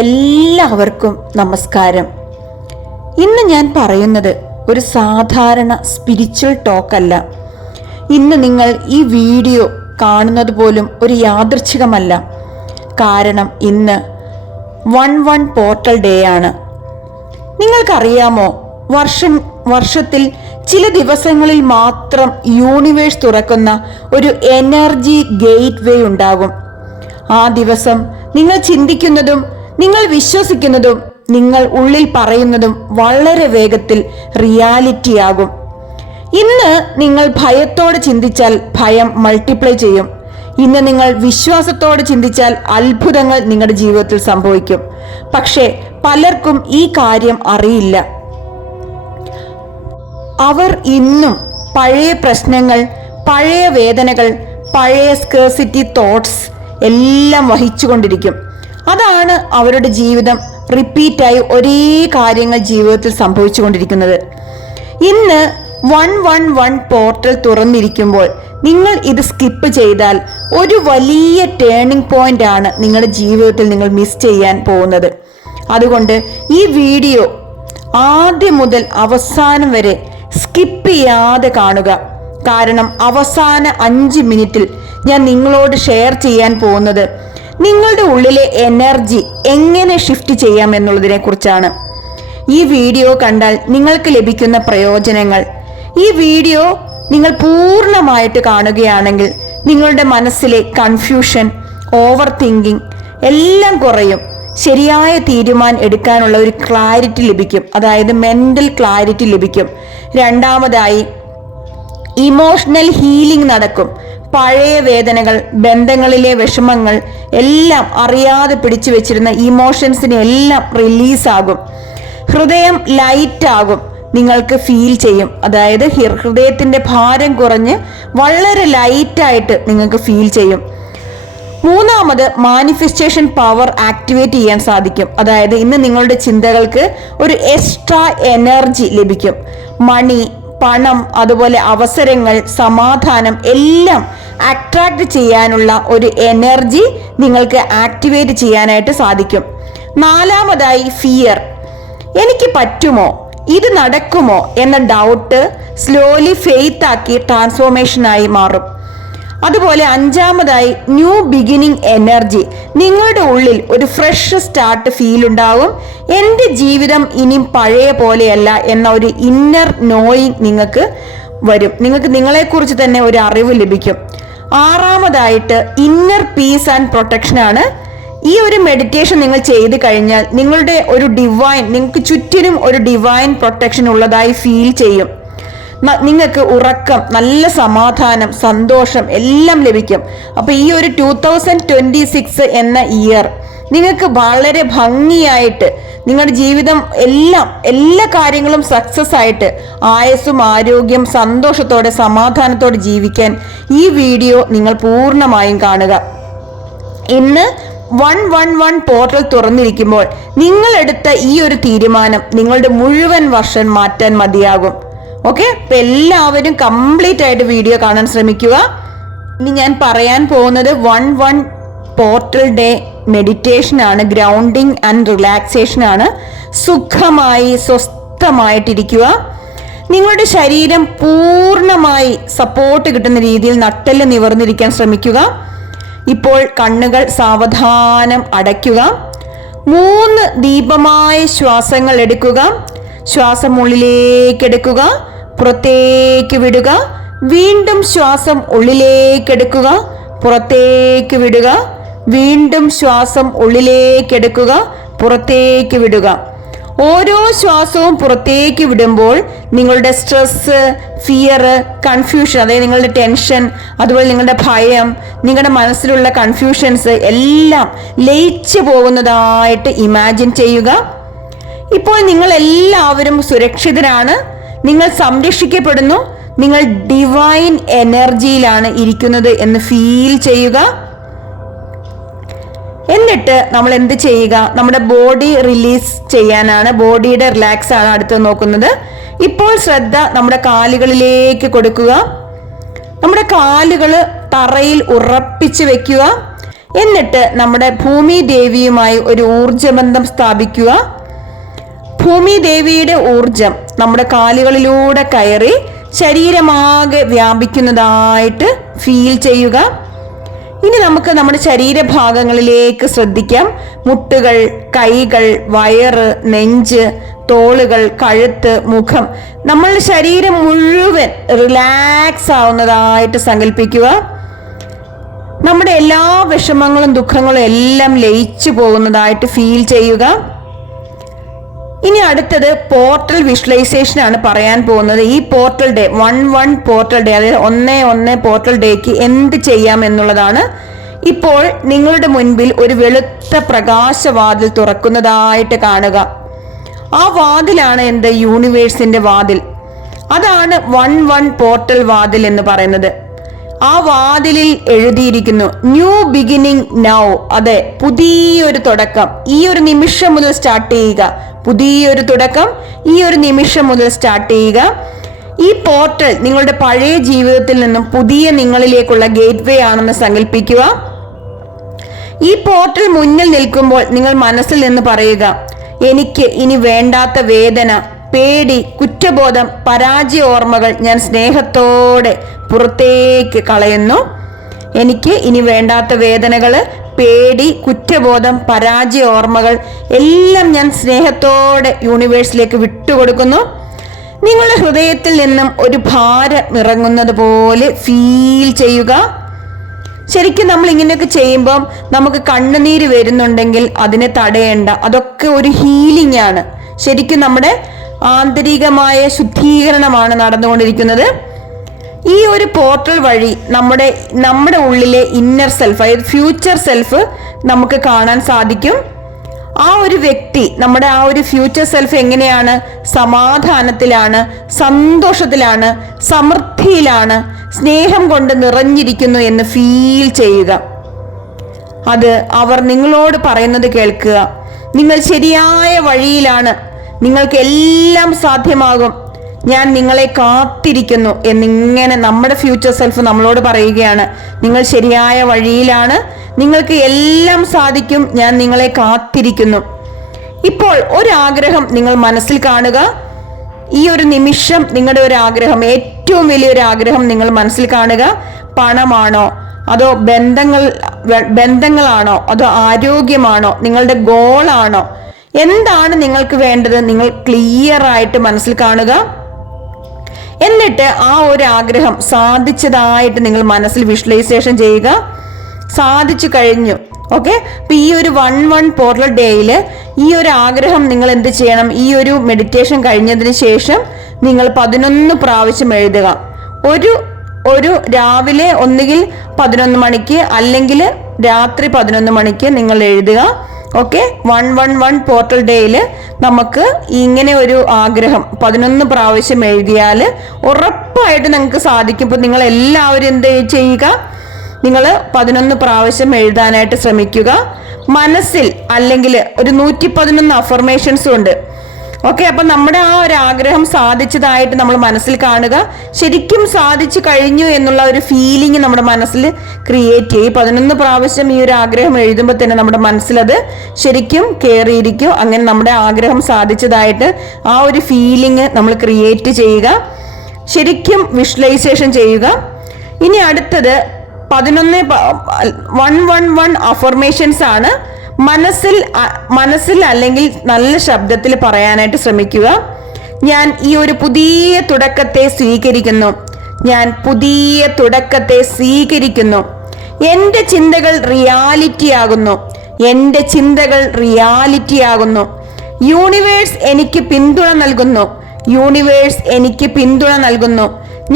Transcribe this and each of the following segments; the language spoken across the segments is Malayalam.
എല്ലാവർക്കും നമസ്കാരം. ഇന്ന് ഞാൻ പറയുന്നത് ഒരു സാധാരണ സ്പിരിച്വൽ ടോക്കല്ല. ഇന്ന് നിങ്ങൾ ഈ വീഡിയോ കാണുന്നത് പോലും ഒരു യാദൃച്ഛികമല്ല. കാരണം ഇന്ന് 1/1 പോർട്ടൽ ഡേ ആണ്. നിങ്ങൾക്കറിയാമോ, വർഷത്തിൽ ചില ദിവസങ്ങളിൽ മാത്രം യൂണിവേഴ്സ് തുറക്കുന്ന ഒരു എനർജി ഗേറ്റ് വേ ഉണ്ടാകും. ആ ദിവസം നിങ്ങൾ ചിന്തിക്കുന്നതും നിങ്ങൾ വിശ്വസിക്കുന്നതും നിങ്ങൾ ഉള്ളിൽ പറയുന്നതും വളരെ വേഗത്തിൽ റിയാലിറ്റി ആകും. ഇന്ന് നിങ്ങൾ ഭയത്തോടെ ചിന്തിച്ചാൽ ഭയം മൾട്ടിപ്ലൈ ചെയ്യും. ഇന്ന് നിങ്ങൾ വിശ്വാസത്തോടെ ചിന്തിച്ചാൽ അത്ഭുതങ്ങൾ നിങ്ങളുടെ ജീവിതത്തിൽ സംഭവിക്കും. പക്ഷേ പലർക്കും ഈ കാര്യം അറിയില്ല. അവർ ഇന്നും പഴയ പ്രശ്നങ്ങൾ, പഴയ വേദനകൾ, പഴയ സ്കേഴ്സിറ്റി തോട്ട്സ് എല്ലാം വഹിച്ചുകൊണ്ടിരിക്കും. അതാണ് അവരുടെ ജീവിതം റിപ്പീറ്റായി ഒരേ കാര്യങ്ങൾ ജീവിതത്തിൽ സംഭവിച്ചുകൊണ്ടിരിക്കുന്നത്. ഇന്ന് 1/1 പോർട്ടൽ തുറന്നിരിക്കുമ്പോൾ നിങ്ങൾ ഇത് സ്കിപ്പ് ചെയ്താൽ ഒരു വലിയ ടേണിംഗ് പോയിന്റ് ആണ് നിങ്ങളുടെ ജീവിതത്തിൽ നിങ്ങൾ മിസ് ചെയ്യാൻ പോകുന്നത്. അതുകൊണ്ട് ഈ വീഡിയോ ആദ്യം മുതൽ അവസാനം വരെ സ്കിപ്പ് ചെയ്യാതെ കാണുക. കാരണം അവസാന 5 മിനിറ്റിൽ ഞാൻ നിങ്ങളോട് ഷെയർ ചെയ്യാൻ പോകുന്നത് നിങ്ങളുടെ ഉള്ളിലെ എനർജി എങ്ങനെ ഷിഫ്റ്റ് ചെയ്യാം എന്നുള്ളതിനെ കുറിച്ചാണ്. ഈ വീഡിയോ കണ്ടാൽ നിങ്ങൾക്ക് ലഭിക്കുന്ന പ്രയോജനങ്ങൾ, ഈ വീഡിയോ നിങ്ങൾ പൂർണ്ണമായിട്ട് കാണുകയാണെങ്കിൽ നിങ്ങളുടെ മനസ്സിലെ കൺഫ്യൂഷൻ, ഓവർ തിങ്കിങ് എല്ലാം കുറയും. ശരിയായ തീരുമാനം എടുക്കാനുള്ള ഒരു ക്ലാരിറ്റി ലഭിക്കും. അതായത് മെന്റൽ ക്ലാരിറ്റി ലഭിക്കും. രണ്ടാമതായി ഇമോഷണൽ ഹീലിംഗ് നടക്കും. പഴയ വേദനകൾ, ബന്ധങ്ങളിലെ വിഷമങ്ങൾ എല്ലാം അറിയാതെ പിടിച്ചു വെച്ചിരുന്ന ഇമോഷൻസിനെ എല്ലാം റിലീസാകും. ഹൃദയം ലൈറ്റ് ആകും. നിങ്ങൾക്ക് ഫീൽ ചെയ്യും. അതായത് ഹൃദയത്തിന്റെ ഭാരം കുറഞ്ഞ് വളരെ ലൈറ്റായിട്ട് നിങ്ങൾക്ക് ഫീൽ ചെയ്യും. മൂന്നാമത് മാനിഫെസ്റ്റേഷൻ പവർ ആക്ടിവേറ്റ് ചെയ്യാൻ സാധിക്കും. അതായത് ഇന്ന് നിങ്ങളുടെ ചിന്തകൾക്ക് ഒരു എക്സ്ട്രാ എനർജി ലഭിക്കും. മണി, പണം, അതുപോലെ അവസരങ്ങൾ, സമാധാനം എല്ലാം അട്രാക്ട് ചെയ്യാനുള്ള ഒരു എനർജി നിങ്ങൾക്ക് ആക്ടിവേറ്റ് ചെയ്യാനായിട്ട് സാധിക്കും. നാലാമതായി ഫിയർ. എനിക്ക് പറ്റുമോ, ഇത് നടക്കുമോ എന്ന ഡൗട്ട് സ്ലോലി ഫെയ്ത്ത് ആക്കി ട്രാൻസ്ഫോർമേഷനായി മാറും. അതുപോലെ അഞ്ചാമതായി ന്യൂ ബിഗിനിങ് എനർജി. നിങ്ങളുടെ ഉള്ളിൽ ഒരു ഫ്രഷ് സ്റ്റാർട്ട് ഫീൽ ഉണ്ടാവും. എൻ്റെ ജീവിതം ഇനിയും പഴയ പോലെയല്ല എന്ന ഒരു ഇന്നർ നോയിങ് നിങ്ങൾക്ക് വരും. നിങ്ങൾക്ക് നിങ്ങളെക്കുറിച്ച് തന്നെ ഒരു അറിവ് ലഭിക്കും. ആറാമതായിട്ട് ഇന്നർ പീസ് ആൻഡ് പ്രൊട്ടക്ഷൻ ആണ്. ഈ ഒരു മെഡിറ്റേഷൻ നിങ്ങൾ ചെയ്ത് കഴിഞ്ഞാൽ നിങ്ങളുടെ ഒരു ഡിവൈൻ, നിങ്ങൾക്ക് ചുറ്റിനും ഒരു ഡിവൈൻ പ്രൊട്ടക്ഷൻ ഉള്ളതായി ഫീൽ ചെയ്യും. നിങ്ങൾക്ക് ഉറക്കം, നല്ല സമാധാനം, സന്തോഷം എല്ലാം ലഭിക്കും. അപ്പൊ ഈ ഒരു 2026 എന്ന ഇയർ നിങ്ങൾക്ക് വളരെ ഭംഗിയായിട്ട് നിങ്ങളുടെ ജീവിതം എല്ലാ കാര്യങ്ങളും സക്സസ് ആയിട്ട് ആയുസ്സും ആരോഗ്യം, സന്തോഷത്തോടെ സമാധാനത്തോടെ ജീവിക്കാൻ ഈ വീഡിയോ നിങ്ങൾ പൂർണ്ണമായും കാണുക. ഇന്ന് 1/1 പോർട്ടൽ തുറന്നിരിക്കുമ്പോൾ നിങ്ങൾ എടുത്ത ഈ ഒരു തീരുമാനം നിങ്ങളുടെ മുഴുവൻ വർഷം മാറ്റാൻ മതിയാകും. ഓക്കെ, അപ്പൊ എല്ലാവരും കംപ്ലീറ്റ് ആയിട്ട് വീഡിയോ കാണാൻ ശ്രമിക്കുക. ഇനി ഞാൻ പറയാൻ പോകുന്നത് 1/1 പോർട്ടൽ ഡേ മെഡിറ്റേഷൻ ആണ്. ഗ്രൗണ്ടിങ് ആൻഡ് റിലാക്സേഷൻ ആണ്. സുഖമായി സ്വസ്ഥമായിട്ടിരിക്കുക. നിങ്ങളുടെ ശരീരം പൂർണ്ണമായി സപ്പോർട്ട് കിട്ടുന്ന രീതിയിൽ നട്ടെല്ല് നിവർന്നിരിക്കാൻ ശ്രമിക്കുക. ഇപ്പോൾ കണ്ണുകൾ സാവധാനം അടയ്ക്കുക. 3 ദീപമായ ശ്വാസങ്ങൾ എടുക്കുക. ശ്വാസം ഉള്ളിലേക്ക് എടുക്കുക, പുറത്തേക്ക് വിടുക. വീണ്ടും ശ്വാസം ഉള്ളിലേക്ക് എടുക്കുക, പുറത്തേക്ക് വിടുക. വീണ്ടും ശ്വാസം ഉള്ളിലേക്ക് എടുക്കുക, പുറത്തേക്ക് വിടുക. ഓരോ ശ്വാസവും പുറത്തേക്ക് വിടുമ്പോൾ നിങ്ങളുടെ സ്ട്രെസ്, ഫിയർ, കൺഫ്യൂഷൻ, അതായത് നിങ്ങളുടെ ടെൻഷൻ, അതുപോലെ നിങ്ങളുടെ ഭയം, നിങ്ങളുടെ മനസ്സിലുള്ള കൺഫ്യൂഷൻസ് എല്ലാം ലയിച്ചു പോകുന്നതായിട്ട് ഇമാജിൻ ചെയ്യുക. ഇപ്പോൾ നിങ്ങൾ എല്ലാവരും സുരക്ഷിതരാണ്. നിങ്ങൾ സംരക്ഷിക്കപ്പെടുന്നു. നിങ്ങൾ ഡിവൈൻ എനർജിയിലാണ് ഇരിക്കുന്നത് എന്ന് ഫീൽ ചെയ്യുക. എന്നിട്ട് നമ്മൾ എന്ത് ചെയ്യുക, നമ്മുടെ ബോഡി റിലീസ് ചെയ്യാനാണ്, ബോഡിയുടെ റിലാക്സ് ആണ് അടുത്ത് നോക്കുന്നത്. ഇപ്പോൾ ശ്രദ്ധ നമ്മുടെ കാലുകളിലേക്ക് കൊടുക്കുക. നമ്മുടെ കാലുകൾ തറയിൽ ഉറപ്പിച്ച് വെക്കുക. എന്നിട്ട് നമ്മുടെ ഭൂമി ദേവിയുമായി ഒരു ഊർജബന്ധം സ്ഥാപിക്കുക. ഭൂമി ദേവിയുടെ ഊർജം നമ്മുടെ കാലുകളിലൂടെ കയറി ശരീരമാകെ വ്യാപിക്കുന്നതായിട്ട് ഫീൽ ചെയ്യുക. ഇനി നമുക്ക് നമ്മുടെ ശരീരഭാഗങ്ങളിലേക്ക് ശ്രദ്ധിക്കാം. മുട്ടുകൾ, കൈകൾ, വയറ്, നെഞ്ച്, തോളുകൾ, കഴുത്ത്, മുഖം, നമ്മളുടെ ശരീരം മുഴുവൻ റിലാക്സ് ആവുന്നതായിട്ട് സങ്കല്പിക്കുക. നമ്മുടെ എല്ലാ വിഷമങ്ങളും ദുഃഖങ്ങളും എല്ലാം ലയിച്ചു പോകുന്നതായിട്ട് ഫീൽ ചെയ്യുക. ഇനി അടുത്തത് പോർട്ടൽ വിഷ്വലൈസേഷൻ ആണ് പറയാൻ പോകുന്നത്. ഈ പോർട്ടൽ ഡേ 1-1 പോർട്ടൽ ഡേ, അതായത് 1-1 പോർട്ടൽ ഡേക്ക് എന്ത് ചെയ്യാം എന്നുള്ളതാണ്. ഇപ്പോൾ നിങ്ങളുടെ മുൻപിൽ ഒരു വെളുത്ത പ്രകാശവാതിൽ തുറക്കുന്നതായിട്ട് കാണുക. ആ വാതിലാണ് എന്ത്? യൂണിവേഴ്സിന്റെ വാതിൽ. അതാണ് 1-1 പോർട്ടൽ വാതിൽ എന്ന് പറയുന്നത്. ആ വാതിലിൽ എഴുതിയിരിക്കുന്നു ന്യൂ ബിഗിനിങ് നൗ. അതെ, പുതിയൊരു തുടക്കം ഈ ഒരു നിമിഷം മുതൽ സ്റ്റാർട്ട് ചെയ്യുക. പുതിയൊരു തുടക്കം ഈ ഒരു നിമിഷം മുതൽ സ്റ്റാർട്ട് ചെയ്യുക. ഈ പോർട്ടൽ നിങ്ങളുടെ പഴയ ജീവിതത്തിൽ നിന്നും പുതിയ നിങ്ങളിലേക്കുള്ള ഗേറ്റ് വേ ആണെന്ന് സങ്കല്പിക്കുക. ഈ പോർട്ടൽ മുന്നിൽ നിൽക്കുമ്പോൾ നിങ്ങൾ മനസ്സിൽ നിന്ന് പറയുക, എനിക്ക് ഇനി വേണ്ടാത്ത വേദന, പേടി, കുറ്റബോധം, പരാജയ ഓർമ്മകൾ ഞാൻ സ്നേഹത്തോടെ പുറത്തേക്ക് കളയുന്നു. എനിക്ക് ഇനി വേണ്ടാത്ത വേദനകള്, പേടി, കുറ്റബോധം, പരാജയ ഓർമ്മകൾ എല്ലാം ഞാൻ സ്നേഹത്തോടെ യൂണിവേഴ്സിലേക്ക് വിട്ടുകൊടുക്കുന്നു. നിങ്ങളുടെ ഹൃദയത്തിൽ നിന്നും ഒരു ഭാരം ഇറങ്ങുന്നത് പോലെ ഫീൽ ചെയ്യുക. ശരിക്കും നമ്മൾ ഇങ്ങനെയൊക്കെ ചെയ്യുമ്പോൾ നമുക്ക് കണ്ണുനീര് വരുന്നുണ്ടെങ്കിൽ അതിനെ തടയേണ്ട. അതൊക്കെ ഒരു ഹീലിംഗ് ആണ്. ശരിക്കും നമ്മുടെ ആന്തരികമായ ശുദ്ധീകരണമാണ് നടന്നുകൊണ്ടിരിക്കുന്നത്. ഈ ഒരു പോർട്ടൽ വഴി നമ്മുടെ ഉള്ളിലെ ഇന്നർ സെൽഫ്, അതായത് ഫ്യൂച്ചർ സെൽഫ് നമുക്ക് കാണാൻ സാധിക്കും. ആ ഒരു വ്യക്തി, നമ്മുടെ ആ ഒരു ഫ്യൂച്ചർ സെൽഫ് എങ്ങനെയാണ്? സമാധാനത്തിലാണ്, സന്തോഷത്തിലാണ്, സമൃദ്ധിയിലാണ്, സ്നേഹം കൊണ്ട് നിറഞ്ഞിരിക്കുന്നു എന്ന് ഫീൽ ചെയ്യുക. അത് അവർ നിങ്ങളോട് പറയുന്നത് കേൾക്കുക. നിങ്ങൾ ശരിയായ വഴിയിലാണ്, നിങ്ങൾക്ക് എല്ലാം സാധ്യമാകും, ഞാൻ നിങ്ങളെ കാത്തിരിക്കുന്നു എന്നിങ്ങനെ നമ്മുടെ ഫ്യൂച്ചർ സെൽഫ് നമ്മളോട് പറയുകയാണ്. നിങ്ങൾ ശരിയായ വഴിയിലാണ്, നിങ്ങൾക്ക് എല്ലാം സാധിക്കും, ഞാൻ നിങ്ങളെ കാത്തിരിക്കുന്നു. ഇപ്പോൾ ഒരാഗ്രഹം നിങ്ങൾ മനസ്സിൽ കാണുക. ഈ ഒരു നിമിഷം നിങ്ങളുടെ ഒരു ആഗ്രഹം, ഏറ്റവും വലിയൊരു ആഗ്രഹം നിങ്ങൾ മനസ്സിൽ കാണുക. പണമാണോ, അതോ ബന്ധങ്ങളാണോ, അതോ ആരോഗ്യമാണോ, നിങ്ങളുടെ ഗോളാണോ, എന്താണ് നിങ്ങൾക്ക് വേണ്ടത്? നിങ്ങൾ ക്ലിയർ ആയിട്ട് മനസ്സിൽ കാണുക. എന്നിട്ട് ആ ഒരു ആഗ്രഹം സാധിച്ചതായിട്ട് നിങ്ങൾ മനസ്സിൽ വിഷ്വലൈസേഷൻ ചെയ്യുക. സാധിച്ചു കഴിഞ്ഞു. ഓക്കെ, അപ്പൊ ഈ ഒരു 1-1 പോർട്ടൽ ഡേയില് ഈ ഒരു ആഗ്രഹം നിങ്ങൾ എന്ത് ചെയ്യണം? ഈ ഒരു മെഡിറ്റേഷൻ കഴിഞ്ഞതിന് ശേഷം നിങ്ങൾ 11 പ്രാവശ്യം എഴുതുക. ഒരു രാവിലെ ഒന്നുകിൽ 11 മണിക്ക് അല്ലെങ്കിൽ രാത്രി 11 മണിക്ക് നിങ്ങൾ എഴുതുക. ഓക്കെ, 1-1 പോർട്ടൽ ഡേയിൽ നമുക്ക് ഇങ്ങനെ ഒരു ആഗ്രഹം 11 പ്രാവശ്യം എഴുതിയാൽ ഉറപ്പായിട്ട് നിങ്ങൾക്ക് സാധിക്കും. ഇപ്പൊ നിങ്ങൾ എല്ലാവരും എന്ത് ചെയ്യുക? നിങ്ങൾ 11 പ്രാവശ്യം എഴുതാനായിട്ട് ശ്രമിക്കുക. മനസ്സിൽ അല്ലെങ്കിൽ ഒരു 111 അഫർമേഷൻസും ഉണ്ട്. ഓക്കെ, അപ്പൊ നമ്മുടെ ആ ഒരു ആഗ്രഹം സാധിച്ചതായിട്ട് നമ്മൾ മനസ്സിൽ കാണുക. ശരിക്കും സാധിച്ചു കഴിഞ്ഞു എന്നുള്ള ഒരു ഫീലിംഗ് നമ്മുടെ മനസ്സിൽ ക്രിയേറ്റ് ചെയ്യും. 11 പ്രാവശ്യം ഈ ഒരു ആഗ്രഹം എഴുതുമ്പോൾ തന്നെ നമ്മുടെ മനസ്സിലത് ശരിക്കും കയറിയിരിക്കും. അങ്ങനെ നമ്മുടെ ആഗ്രഹം സാധിച്ചതായിട്ട് ആ ഒരു ഫീലിംഗ് നമ്മൾ ക്രിയേറ്റ് ചെയ്യുക. ശരിക്കും വിഷ്വലൈസേഷൻ ചെയ്യുക. ഇനി അടുത്തത് 111 അഫർമേഷൻസ് ആണ്. മനസ്സിൽ അല്ലെങ്കിൽ നല്ല ശബ്ദത്തിൽ പറയാനായിട്ട് ശ്രമിക്കുക. ഞാൻ ഈ ഒരു പുതിയ തുടക്കത്തെ സ്വീകരിക്കുന്നു. ഞാൻ പുതിയ തുടക്കത്തെ സ്വീകരിക്കുന്നു. എൻ്റെ ചിന്തകൾ റിയാലിറ്റി ആകുന്നു. എൻ്റെ ചിന്തകൾ റിയാലിറ്റി ആകുന്നു. യൂണിവേഴ്സ് എനിക്ക് പിന്തുണ നൽകുന്നു. യൂണിവേഴ്സ് എനിക്ക് പിന്തുണ നൽകുന്നു.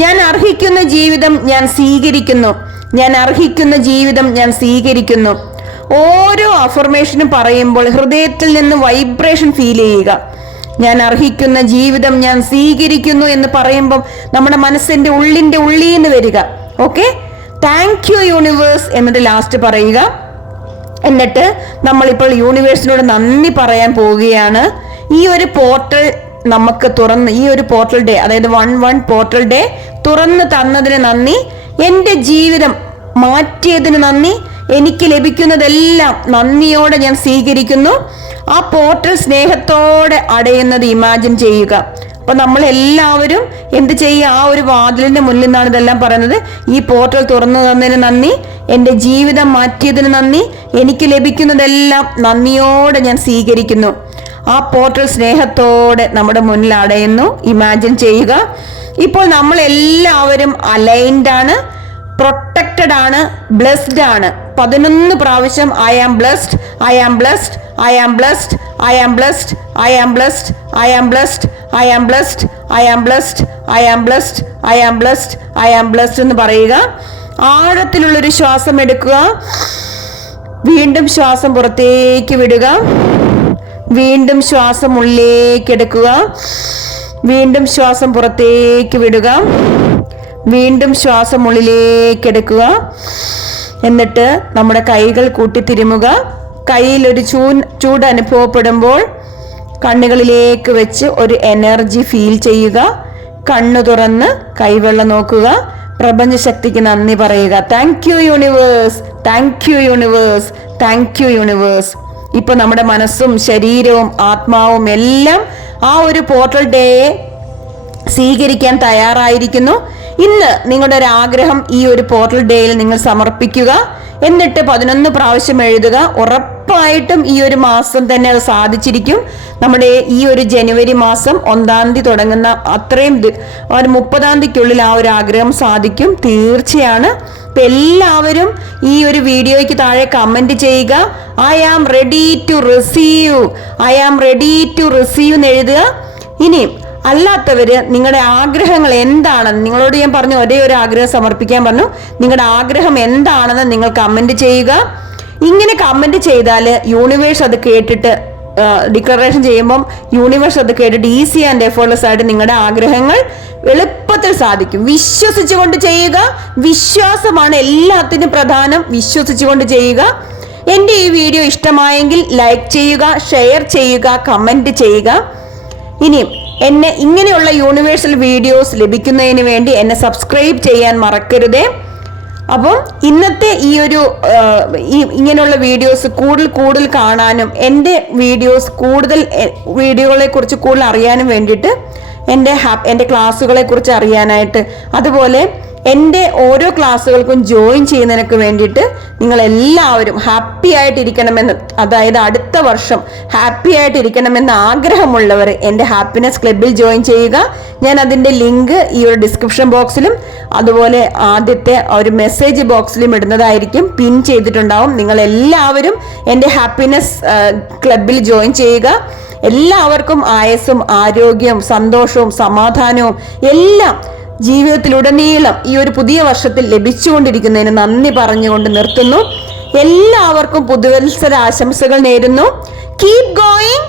ഞാൻ അർഹിക്കുന്ന ജീവിതം ഞാൻ സ്വീകരിക്കുന്നു. ഞാൻ അർഹിക്കുന്ന ജീവിതം ഞാൻ സ്വീകരിക്കുന്നു. ഓരോ അഫർമേഷനും പറയുമ്പോൾ ഹൃദയത്തിൽ നിന്ന് വൈബ്രേഷൻ ഫീൽ ചെയ്യുക. ഞാൻ അർഹിക്കുന്ന ജീവിതം ഞാൻ സ്വീകരിക്കുന്നു എന്ന് പറയുമ്പോൾ നമ്മുടെ മനസ്സിന്റെ ഉള്ളിന്റെ ഉള്ളിൽ നിന്ന് വരിക. ഓക്കെ, താങ്ക് യു യൂണിവേഴ്സ് എന്നിട്ട് ലാസ്റ്റ് പറയുക. എന്നിട്ട് നമ്മളിപ്പോൾ യൂണിവേഴ്സിനോട് നന്ദി പറയാൻ പോവുകയാണ്. ഈ ഒരു പോർട്ടൽ നമുക്ക് തുറന്ന്, ഈ ഒരു പോർട്ടൽ ഡേ, അതായത് 1-1 പോർട്ടൽ ഡേ തുറന്നു തന്നതിന് നന്ദി. എൻ്റെ ജീവിതം മാറ്റിയതിന് നന്ദി. എനിക്ക് ലഭിക്കുന്നതെല്ലാം നന്ദിയോടെ ഞാൻ സ്വീകരിക്കുന്നു. ആ പോർട്ടൽ സ്നേഹത്തോടെ അടയുന്നത് ഇമാജിൻ ചെയ്യുക. അപ്പൊ നമ്മൾ എല്ലാവരും എന്ത് ചെയ്യുക? ആ ഒരു വാതിലിന്റെ മുന്നിൽ നിന്നാണ് ഇതെല്ലാം പറയുന്നത്. ഈ പോർട്ടൽ തുറന്നു തന്നതിന് നന്ദി, എൻ്റെ ജീവിതം മാറ്റിയതിന് നന്ദി, എനിക്ക് ലഭിക്കുന്നതെല്ലാം നന്ദിയോടെ ഞാൻ സ്വീകരിക്കുന്നു. ആ പോർട്ടൽ സ്നേഹത്തോടെ നമ്മുടെ മുന്നിൽ അടയുന്നു. ഇമാജിൻ ചെയ്യുക. ഇപ്പോൾ നമ്മൾ എല്ലാവരും അലൈൻഡ് ആണ്, പ്രൊട്ടക്റ്റഡ് ആണ്, ബ്ലെസ്ഡ് ആണ്. 11 പ്രാവശ്യം I am blessed, I am blessed, I am blessed, I am blessed, I am blessed, I am blessed, I am blessed, I am blessed, I am blessed, I am blessed, I am blessed എന്ന് പറയുക. ആഴത്തിലുള്ളൊരു ശ്വാസം എടുക്കുക. വീണ്ടും ശ്വാസം പുറത്തേക്ക് വിടുക. വീണ്ടും ശ്വാസം ഉള്ളിലേക്ക് എടുക്കുക. വീണ്ടും ശ്വാസം പുറത്തേക്ക് വിടുക. വീണ്ടും ശ്വാസം ഉള്ളിലേക്ക് എടുക്കുക. എന്നിട്ട് നമ്മുടെ കൈകൾ കൂട്ടിത്തിരുമുക. കയ്യിൽ ഒരു ചൂട് അനുഭവപ്പെടുമ്പോൾ കണ്ണുകളിലേക്ക് വെച്ച് ഒരു എനർജി ഫീൽ ചെയ്യുക. കണ്ണു തുറന്ന് കൈവെള്ളം നോക്കുക. പ്രപഞ്ചശക്തിക്ക് നന്ദി പറയുക. Thank you universe, thank you universe, thank you universe. ഇപ്പൊ നമ്മുടെ മനസ്സും ശരീരവും ആത്മാവും എല്ലാം ആ ഒരു പോർട്ടൽ ഡേയെ സ്വീകരിക്കാൻ തയ്യാറായിരിക്കുന്നു. ഇന്ന് നിങ്ങളുടെ ഒരു ആഗ്രഹം ഈ ഒരു പോർട്ടൽ ഡേയിൽ നിങ്ങൾ സമർപ്പിക്കുക. എന്നിട്ട് 11 പ്രാവശ്യം എഴുതുക. ഉറപ്പായിട്ടും ഈ ഒരു മാസം തന്നെ അത് സാധിച്ചിരിക്കും. നമ്മുടെ ഈ ഒരു ജനുവരി മാസം 1-ാം തീയതി തുടങ്ങുന്ന അത്രയും ഒരു 30-ാം തീയതിക്കുള്ളിൽ ആ ഒരു ആഗ്രഹം സാധിക്കും, തീർച്ചയാണ്. ഇപ്പൊ എല്ലാവരും ഈ ഒരു വീഡിയോയ്ക്ക് താഴെ കമന്റ് ചെയ്യുക. I am ready to receive, I am ready to receive എന്ന് എഴുതുക. ഇനി അല്ലാത്തവര് നിങ്ങളുടെ ആഗ്രഹങ്ങൾ എന്താണെന്ന്, നിങ്ങളോട് ഞാൻ പറഞ്ഞു ഒരേ ഒരു ആഗ്രഹം സമർപ്പിക്കാൻ പറഞ്ഞു. നിങ്ങളുടെ ആഗ്രഹം എന്താണെന്ന് നിങ്ങൾ കമന്റ് ചെയ്യുക. ഇങ്ങനെ കമന്റ് ചെയ്താൽ യൂണിവേഴ്സ് അത് കേട്ടിട്ട്, ഡിക്ലറേഷൻ ചെയ്യുമ്പം യൂണിവേഴ്സ് അത് കേട്ടിട്ട് ഈസി ആൻഡ് എഫോർട്ട്ലെസ് ആയിട്ട് നിങ്ങളുടെ ആഗ്രഹങ്ങൾ എളുപ്പത്തിൽ സാധിക്കും. വിശ്വസിച്ചുകൊണ്ട് ചെയ്യുക. വിശ്വാസമാണ് എല്ലാത്തിനും പ്രധാനം. വിശ്വസിച്ചുകൊണ്ട് ചെയ്യുക. എൻ്റെ ഈ വീഡിയോ ഇഷ്ടമായെങ്കിൽ ലൈക്ക് ചെയ്യുക, ഷെയർ ചെയ്യുക, കമന്റ് ചെയ്യുക. ഇനിയും എന്നെ ഇങ്ങനെയുള്ള യൂണിവേഴ്സൽ വീഡിയോസ് ലഭിക്കുന്നതിന് വേണ്ടി എന്നെ സബ്സ്ക്രൈബ് ചെയ്യാൻ മറക്കരുതേ. അപ്പം ഇന്നത്തെ ഈ ഒരു ഇങ്ങനെയുള്ള വീഡിയോസ് കൂടുതൽ കാണാനും എൻ്റെ വീഡിയോകളെ കുറിച്ച് കൂടുതൽ അറിയാനും വേണ്ടിയിട്ട് എൻ്റെ ക്ലാസ്സുകളെ കുറിച്ച് അറിയാനായിട്ട്, അതുപോലെ എൻ്റെ ഓരോ ക്ലാസ്സുകൾക്കും ജോയിൻ ചെയ്യുന്നതിനൊക്കെ വേണ്ടിയിട്ട് നിങ്ങൾ എല്ലാവരും ഹാപ്പി ആയിട്ടിരിക്കണമെന്ന്, അതായത് അടുത്ത വർഷം ഹാപ്പി ആയിട്ടിരിക്കണമെന്ന് ആഗ്രഹമുള്ളവർ എൻ്റെ ഹാപ്പിനെസ് ക്ലബിൽ ജോയിൻ ചെയ്യുക. ഞാൻ അതിൻ്റെ ലിങ്ക് ഈ ഒരു ഡിസ്ക്രിപ്ഷൻ ബോക്സിലും അതുപോലെ ആദ്യത്തെ ഒരു മെസ്സേജ് ബോക്സിലും ഇടുന്നതായിരിക്കും, പിൻ ചെയ്തിട്ടുണ്ടാവും. നിങ്ങൾ എല്ലാവരും എൻ്റെ ഹാപ്പിനെസ് ക്ലബിൽ ജോയിൻ ചെയ്യുക. എല്ലാവർക്കും ആയുസ്സും ആരോഗ്യവും സന്തോഷവും സമാധാനവും എല്ലാം ജീവിതത്തിലുടനീളം ഈ ഒരു പുതിയ വർഷത്തിൽ ലഭിച്ചുകൊണ്ടിരിക്കുന്നതിന് നന്ദി പറഞ്ഞുകൊണ്ട് നിർത്തുന്നു. എല്ലാവർക്കും പുതുവത്സര ആശംസകൾ നേരുന്നു. Keep going.